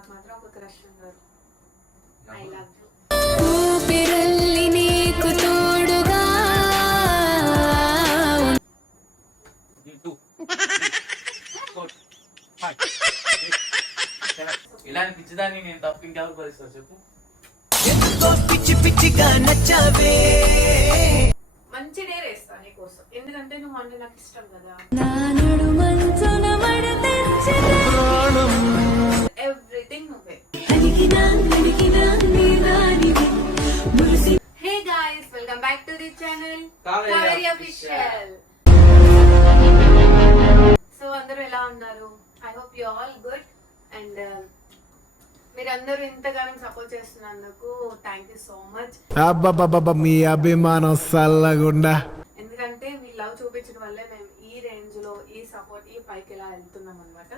నాకు మాత్రం ఒక క్రష్ ఉన్నారు. I love you. ఊపిరల్లి నీకు తోడుగా ఇలాంటి పిచ్చిదాన్ని నేను తప్ప ఇంకెవరు భరిస్తారు చెప్పు. పిచ్చి పిచ్చిగా నచ్చావే. మంచి డేర్ వేస్తా నీకోసం, ఎందుకంటే నువ్వు అంటే నాకు ఇష్టం కదా. ఎవ్రీథింగ్ నువ్వే. Hey guys, welcome back to the channel Kaveri official. So అందరూ ఎలా ఉన్నారు? I hope you all good. And మీరందరూ ఇంతగానో సపోర్ట్ చేస్తున్నందుకు థ్యాంక్ యూ సో మచ్. అబ్బబ్బబ్బ మీ అభిమానం సల్లగుండా. ఎందుకంటే మీ లవ్ చూపించడం వల్లే మేము ఈ రేంజ్ లో ఈ సపోర్ట్ ఈ పైకి ఇలా వెళ్తున్నాం అనమాట.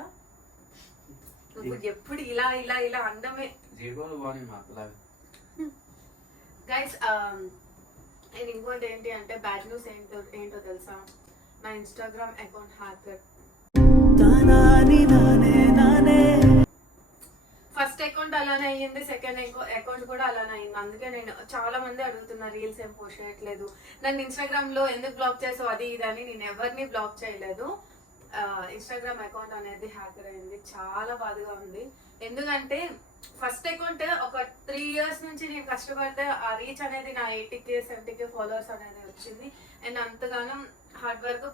ఇప్పుడు ఎప్పుడు ఇలా ఇలా ఇలా అందమే గైస్. నేను ఇంకోటి ఏంటి అంటే బ్యాడ్ న్యూస్ ఏంటో తెలుసా? నా Instagram account hacker. First account అలానే అయ్యింది, సెకండ్ అకౌంట్ కూడా అలానే అయింది. అందుకే నేను చాలా మంది అడుగుతున్నారు రీల్స్ ఏం పోస్ట్ చేయట్లేదు, నన్ను ఇన్స్టాగ్రామ్ లో ఎందుకు బ్లాక్ చేసావు అది ఇది అని. నేను ఎవరిని బ్లాక్ చేయలేదు. ఇన్స్టాగ్రామ్ అకౌంట్ అనేది హ్యాకర్ అయింది. చాలా బాధగా ఉంది. ఎందుకంటే ఫస్ట్ అకౌంట్ ఒక 3 years నుంచి నేను కష్టపడితే ఆ రీచ్ అనేది నా 80K 70K ఫాలోవర్స్ అనేది వచ్చింది. అండ్ అంతగానో హార్డ్ వర్క్.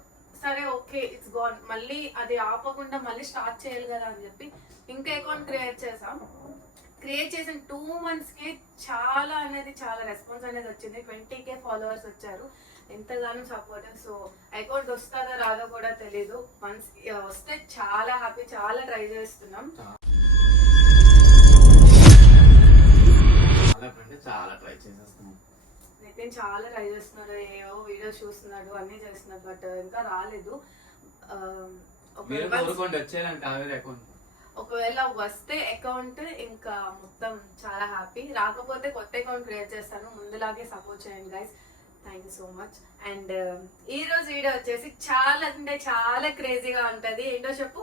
సరే ఓకే, ఇట్స్ గాన్. మళ్ళీ అది ఆపకుండా మళ్ళీ స్టార్ట్ చేయాలి కదా అని చెప్పి ఇంకా అకౌంట్ క్రియేట్ చేసాం. క్రియేట్ చేసిన 2 months కి చాలా రెస్పాన్స్ అనేది వచ్చింది. 20K ఫాలోవర్స్ వచ్చారు. ఎంతగానో సపోర్ట్. సో అకౌంట్ వస్తుందో రాదో కూడా తెలీదు. వన్స్ వస్తే చాలా హ్యాపీ, చాలా ట్రై చేస్తున్నాం. చాలా ట్రై చేసేస్తున్నాం. నితిన్ చాలా ట్రై చేస్తున్నాడు, ఏవో వీడియోస్ చూస్తున్నాడు, అన్ని చేస్తున్నాడు, బట్ ఇంకా రాలేదు. ఒకవేళ వస్తే అకౌంట్ ఇంకా మొత్తం చాలా హ్యాపీ. రాకపోతే కొత్త అకౌంట్ క్రియేట్ చేస్తాను. ముందులాగే సపోర్ట్ చేయండి guys. Thank you so much. And ఈ రోజు వీడియో వచ్చేసి చాలా అంటే చాలా క్రేజీగా ఉంటది. ఏంటో చెప్పు.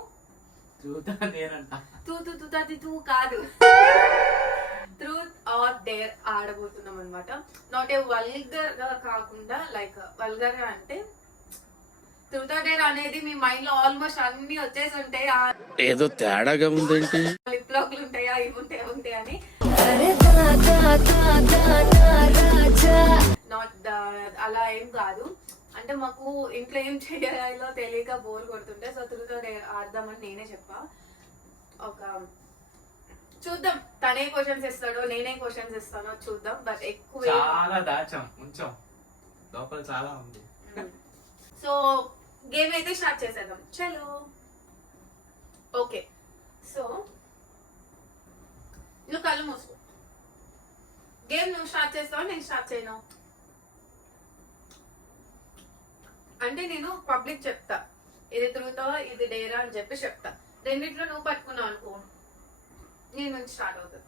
తూ కాదు, ట్రూత్ ఆర్ డేర్ ఆడబోతున్నాం అనమాట. నాట్ ఏ వల్గర్ గా కాకుండా, లైక్ వల్గర్ గా అంటే ట్రూత్ ఆర్ డేర్ అనేది మీ మైండ్ లో ఆల్మోస్ట్ అన్ని వచ్చేసి ఉంటాయి. ఏదో తేడాగా ఉందేంటి, లిప్ లాక్లు ఉంటాయా, ఇవి ఉంటాయి అని. నాట్ అలా ఏం కాదు. అంటే మాకు ఇంట్లో ఏం చేయాలో తెలియక బోర్ కొడుతుంటే సో ట్రూత్ ఆర్ డేర్ ఆడదామని నేనే చెప్పా. ఒక చూద్దాం, తనే క్వశ్చన్స్ ఇస్తాడో నేనే క్వశ్చన్స్ ఇస్తానో చూద్దాం. బట్ ఎక్కువ చాలా దాచాం, ఉంచాం, లోపల చాలా ఉంది. సో గేమ్ అయితే స్టార్ట్ చేసేద్దాం. చలో. ఓకే, సో నువ్వు కళ్ళు మూసుకో. గేమ్ నువ్వు స్టార్ట్ చేస్తావా నేను స్టార్ట్ చేయను? అంటే నేను పబ్లిక్ చెప్తా, ఇది ట్రూతా ఇది డేరా అని చెప్పి చెప్తా. రెండిట్లో నువ్వు పట్టుకున్నావు అనుకో, నేను నుంచి స్టార్ట్ అవుతుంది.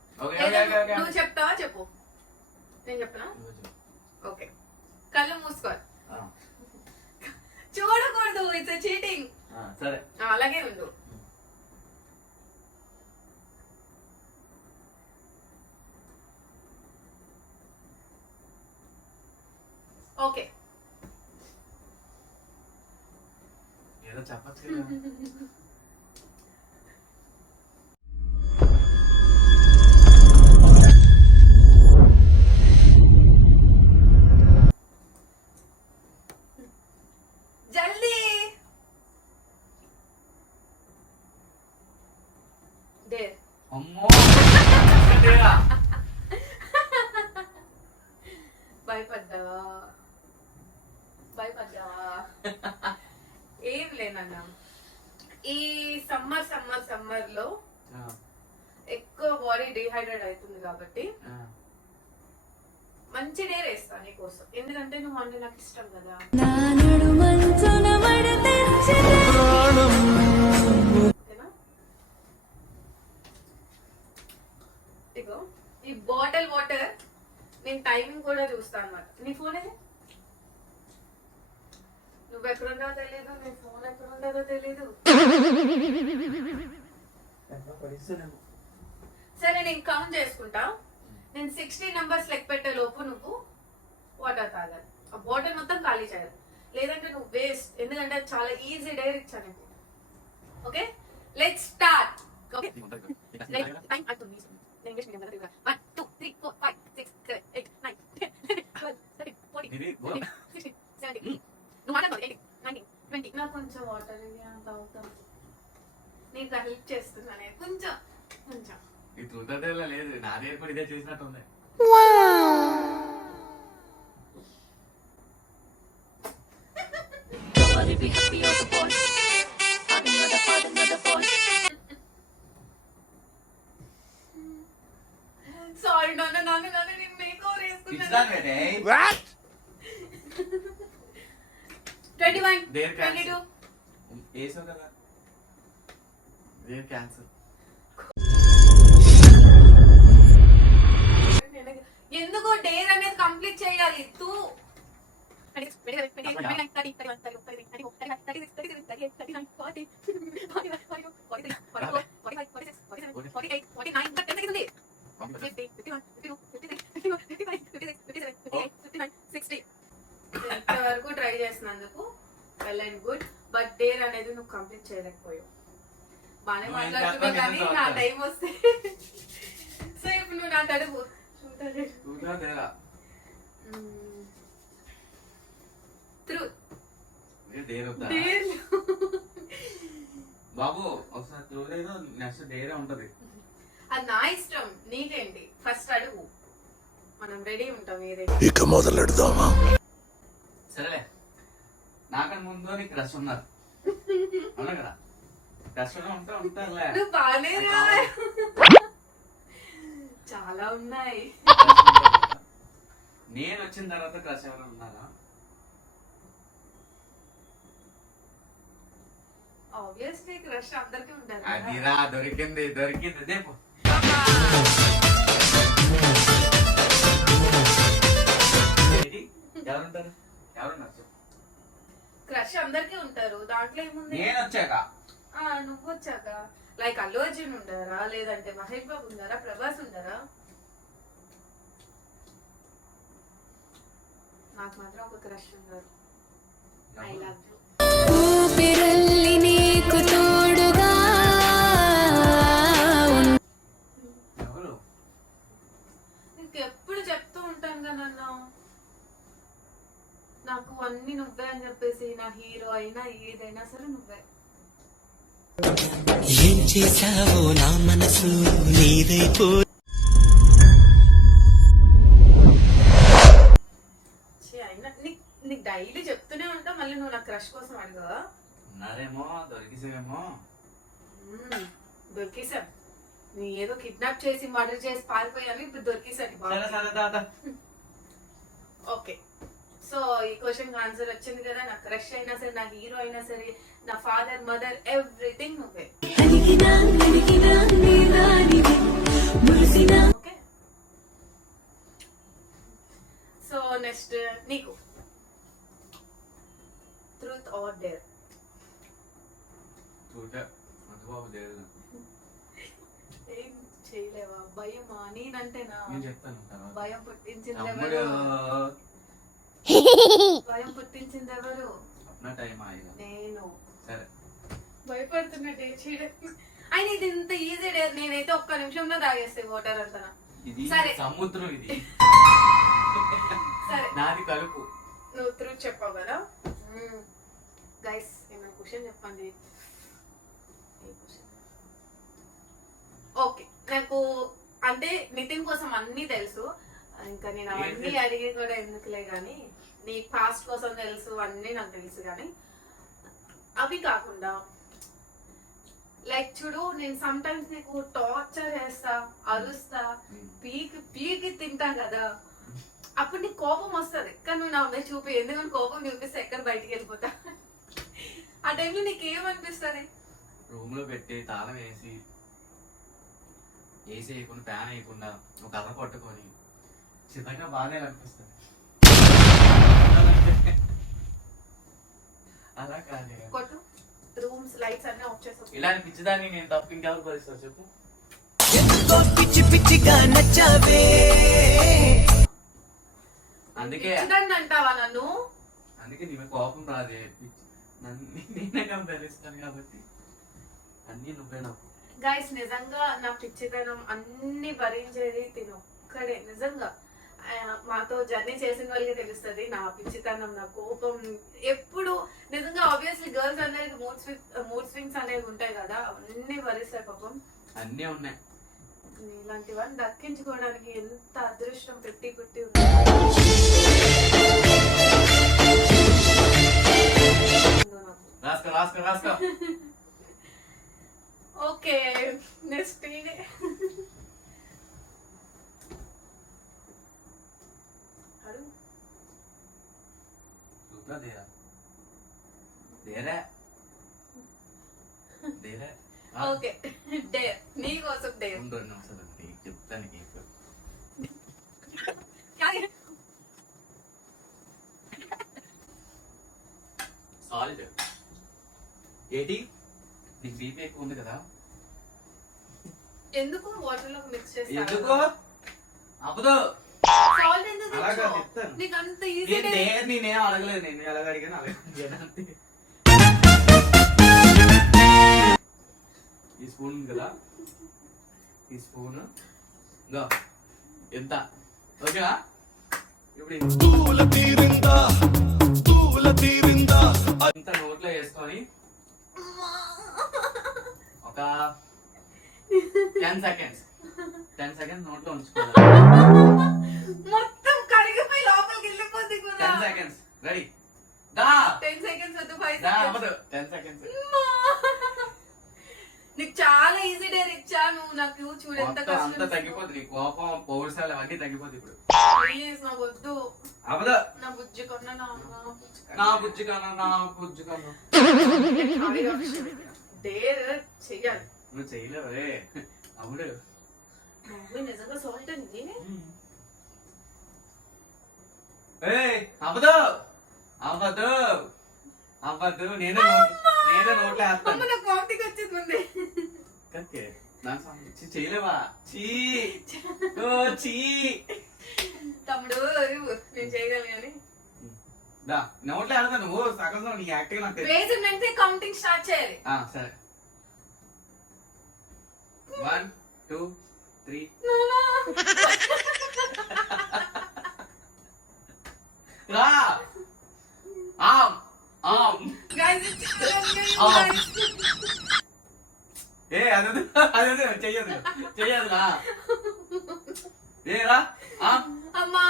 నువ్వు చెప్తావా చెప్పు. నేను చెప్పనా? ఓకే, కళ్ళు మూసుకోవాలి, చూడకూడదు. It's cheating. సరే, అలాగే ఉండు. ఓకే, ఏదో చెప్పచ్చు. జల్దీ. డేర్. అమ్మో, భయపడ్డావా? ఏం లేనన్నా, ఈ సమ్మర్ లో ఎక్కువ బాడీ డిహైడ్రేట్ అవుతుంది కాబట్టి మంచి డేర్ వేస్తా నీకోసం, ఎందుకంటే నువ్వు అంటే నాకు ఇష్టం కదా. ఇగో ఈ బాటిల్ వాటర్. నేను టైమింగ్ కూడా చూస్తా అన్నమాట. నీ ఫోన్ ఏది? నువ్వు ఎక్కడుండో తెలీదు, నీ ఫోన్ ఎక్కడుండదో తెలీదు. సరే నేను కౌంట్ చేసుకుంటా. నేను 60 నంబర్స్ లెక్క పెట్టే లోపు నువ్వు వాటర్ తాగాలి. ఆ బాటిల్ మొత్తం ఖాళీ చేయాలి, లేదంటే నువ్వు వేస్ట్. ఎందుకంటే అది చాలా ఈజీ డైర్ ఇచ్చాను. Okay, let's start. Okay, time అవుతుంది. నేను ఇంగ్లీష్ మీడియం కదా. 1 2 3 4 5 6 7 8 9 10 11 13 14 15 16 17 నువ్వు వాటర్ 18 19 20. నాకు కొంచెం వాటర్ ఇవి అంత అవుతాను. నీకు హెల్ప్ చేస్తున్నానే కొంచెం కొంచెం. ఇది చూడటం లేదు, నా దగ్గర కూడా ఇదే చూసినట్టుంది. సారీ నాన్న, నాన్న నాన్న నేను మేకవర్ పిచ్చిదాని వేసుకున్నాను. కదే. 21 దేర్ 22 వేసావు కదా, దేర్ క్యాన్సర్. ఎందుకో డేర్ అనేది కంప్లీట్ చేయాలి. తూ 26 27 28 29 30 31 32 33 34 35 36 37 38 39 40 41 42 43 44 45 46 47 48 49 ఇంకా 10 సెకండ్స్ ఉంది. 50 51 52 53 54 55 56 57 58 59 60. ఇంతవరకు ట్రై చేసినందుకు well and good, but dare అనేది నువ్వు కంప్లీట్ చేయలేకపోయావు. బాగానే నువ్వు ఏం మాట్లాడుతున్నావు చేస్తావు? కానీ నేను నా చదువుతాను. టైం వస్తే సో ఇప్పుడు నువ్వు నాకు అడుగు. చూడటం తేరా. ట్రూత్ డేర్ వద్దా డేర్ బాబు? ఒకసారి చూడలేదు, నెక్స్ట్ డేరే ఉంటది. అది నా ఇష్టం, నీకేంటి? ఫస్ట్ అడుగు, మనం రెడీ ఉంటాం ఏదైనా. ఇక మొదలెడదామా? సరేలే, నాకన్నా ముందు నీకు క్రష్ ఉన్నారు అవునా కదా? క్రష్ ఉంటారులే. నువ్వు బాగానే రా. చాలా ఉన్నాయి. నేను వచ్చిన తర్వాత క్రష్ ఎవరైనా ఉన్నారా? ఆబ్వియస్లీ క్రష్ అందరికీ ఉంటారు. అదిరా, దొరికింది దొరికింది. దేపు ఎవరుంటారు? ఎవరున్నారు చెప్పు. క్రష్ అందరికీ ఉంటారు, దాంట్లో ఏముంది? నేను వచ్చాక నువ్వు వచ్చాక లైక్ అల్లు అర్జున్ ఉండారా, లేదంటే మహేష్ బాబు ఉండారా, ప్రభాస్ ఉండారా? నాకు మాత్రం ఒక క్రష్ ఉన్నారు. I love you. ఊపిరల్లి నీకు తోడుగా ఎవరు? నీకు ఎప్పుడు చెప్తూ ఉంటాను కదా నాన్న, నాకు అన్ని నువ్వే అని చెప్పేసి. నా హీరో అయినా ఏదైనా సరే నువ్వే. ఏం చేశావో నా మనసు నీదైపో. అయినా నీకు డైలీ చెప్తూనే ఉంటా, మళ్ళీ నువ్వు నా క్రష్ కోసం అడగవా? ఉన్నారేమో, దొరికిసేమో. దొరికేసాం. నీ ఏదో కిడ్నాప్ చేసి మర్డర్ చేసి పారిపోయాను, ఇప్పుడు దొరికేసాను. సరే సరే తాత. ఓకే, సో ఈ క్వశ్చన్ ఆన్సర్ వచ్చింది కదా. నా క్రష్ అయినా సరే, నా హీరో అయినా సరే, నా ఫాదర్ మదర్ ఎవ్రీథింగ్ నువ్వే. ఓకే, సో నెక్స్ట్ నీకు ట్రూత్ ఆర్ డేర్? చూడ మధుబాబు లేదు. ఏం చేయలేవా? భయమా? నేనంటేనా? నేను చెప్తాను తర్వాత. భయం పుట్టించింది తమ్ముడు ఎవరు? భయం పుట్టించింది ఎవరు? అప్నా టైం ఆయిగా. నేను. సరే భయపడుతున్నా డేర్ చేయడానికి. అయినా ఇది ఇంత ఈజీ డేర్, నేనైతే ఒక్క నిమిషంలో తాగేస్తే వాటర్ అంతా. ఇది సరే. సముద్రం ఇది. సరే, నాది కలుపు. నువ్వు ట్రూత్ చెప్పావు కదా. గైస్ ఏమైనా క్వశ్చన్ చెప్పండి. ఓకే, నాకు అంటే నితిన్ కోసం అన్ని తెలుసు, ఇంకా నేను అవన్నీ అడిగి కూడా ఎందుకులే గానీ, నీ పాస్ట్ కోసం తెలుసు, అన్ని నాకు తెలుసు. కానీ అవి కాకుండా లైక్ చూడు, నేను సమ్ టైమ్స్ నీకు టార్చర్ చేస్తా, అరుస్తా, పీకి తింటా కదా, అప్పుడు నీకు కోపం వస్తుంది. కానీ నువ్వు నా మీద చూపి, ఎందుకంటే కోపం చూపిస్తే ఎక్కడ బయటికి వెళ్ళిపోతా. ఆ టైంలో నీకు ఏమనిపిస్తుంది? రూమ్ లో పెట్టి తాళం వేసి, ఏసీ వేయకుండా ఫ్యాన్ వేయకుండా ఒక కర్ర పట్టుకొని చిన్నగా బాగానే అనిపిస్తుంది. అలా కాదు, కొట్టు, రూమ్స్ లైట్స్ అన్ని ఆఫ్ చేసి ఇలాంటి పిచ్చిదాన్ని నేను తప్ప ఇంకెవరు భరిస్తారు చెప్పు. ఎంతో పిచ్చి పిచ్చిగా నచ్చావే. అందుకే పిచ్చిదాన్ని అంటావా నన్ను? అందుకే నీ మీద కోపం రాదే. నేనే కదా తెలుస్తాను కాబట్టి అన్నీ నువ్వే నాకు. గైస్ నిజంగా నా పిచ్చితనం అన్ని భరించేది తిను ఒక్కడే. నిజంగా మాతో జర్నీ చేసిన వాళ్ళకి తెలుస్తుంది నా పిచ్చితనం, నా కోపం. ఎప్పుడు నిజంగా ఆబ్వియస్లీ గర్ల్స్ అనేది మూడ్ స్వింగ్స్ అనేవి ఉంటాయి కదా, అవన్నీ భరిస్తాయి పాపం. అన్నీ ఉన్నాయి. ఇలాంటి వాళ్ళని దక్కించుకోవడానికి ఎంత అదృష్టం పెట్టి పుట్టి రాసుకో రాసుకో రాసుకో. ఓకే నెక్స్ట్ చూద్దా దేరా దేరా దేరా. ఓకే డే నీ కోసం డే రెండు నిమిషాలు చెప్తాను నీకు. సాలిడ్ ఏంటి నీకు బీపీ ఎక్కువ ఉంది కదా? ఎందుకు వాటర్ లో మిక్స్ చేస్తా? ఎందుకు అవ్వదు. సాల్ట్ ఎందుకు అలాగా తెచ్చావు? చెప్తాను. నీకు అంత ఈజీ నేనేం అడగలేదు. నేను ఎలాగ అడిగాను అలాగే. ఈ స్పూన్ ఉంది కదా, ఈ స్పూన్ ఎంత ఓకేనా? ఇప్పుడు ఇంత నోట్లో వేసుకొని ఒక 10 seconds నోట్లో ఉంచుకోవాలి. మొత్తం కరిగిపోయి లోపలికి వెళ్ళిపోద్ది కూడా. 10 seconds రెడీ దా. 10 seconds వద్దు 5 దా seconds. అవ్వదు. 10 seconds నీకు చాలా ఈజీ డేర్ ఇచ్చాను. నాకు చూడు ఎంత మొత్తం అంతా కష్టం. తగ్గిపోతుంది. కోపం పౌరుషాలు అవన్నీ తగ్గిపోతుంది ఇప్పుడు. ప్లీజ్ నాకు వద్దు. అవ్వదు. నా బుజ్జి కొన్న నా బుజ్జి కన్నా నా బుజ్జి కన్నా డేర్ చెయ్యాలి. నువ్వు చేయలేవే అవుడు. నువ్వు నిజంగా సాల్ట్ అండి. అవ్వదు అవ్వదు అవ్వదు. నేనే నోట్లో వేస్తాను. నాకు వామిటింగ్ వచ్చేది ముందే. ఓకే నాకు సంబంధించి చేయలేవా? చీ ఓ చీ. తమ్ముడు నేను చేయగలను కానీ దా నోట్లో వేస్తా. నువ్వు సగం నీ యాక్టివ్ నాకు తెలుసు. వేసిన వెంటనే కౌంటింగ్ స్టార్ట్ చేయాలి. సరే 1 2 3 రా. ఆమ్ ఆమ్ Guys, it's guys. ఏ అదే చెయ్యదు చెయ్యదురా. ఏరా అమ్మా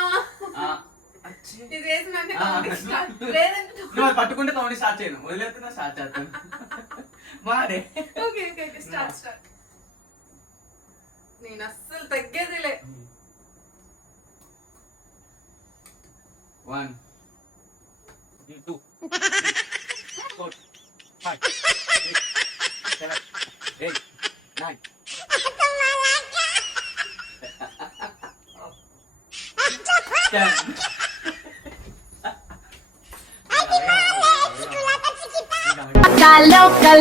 అచ్చి. ఇది వేసిన వెంటనే కౌంటింగ్ స్టార్ట్. లేదంటే నువ్వు అది పట్టుకుంటే కౌంటింగ్ స్టార్ట్ చేయను. వదిలేస్తున్నా స్టార్ట్ చేస్తాను. మాడే ఓకే ఓకే ఓకే స్టార్ట్. నేను అస్సలు తగ్గేదిలే. 1 2 4 5 6 7 8 9 10.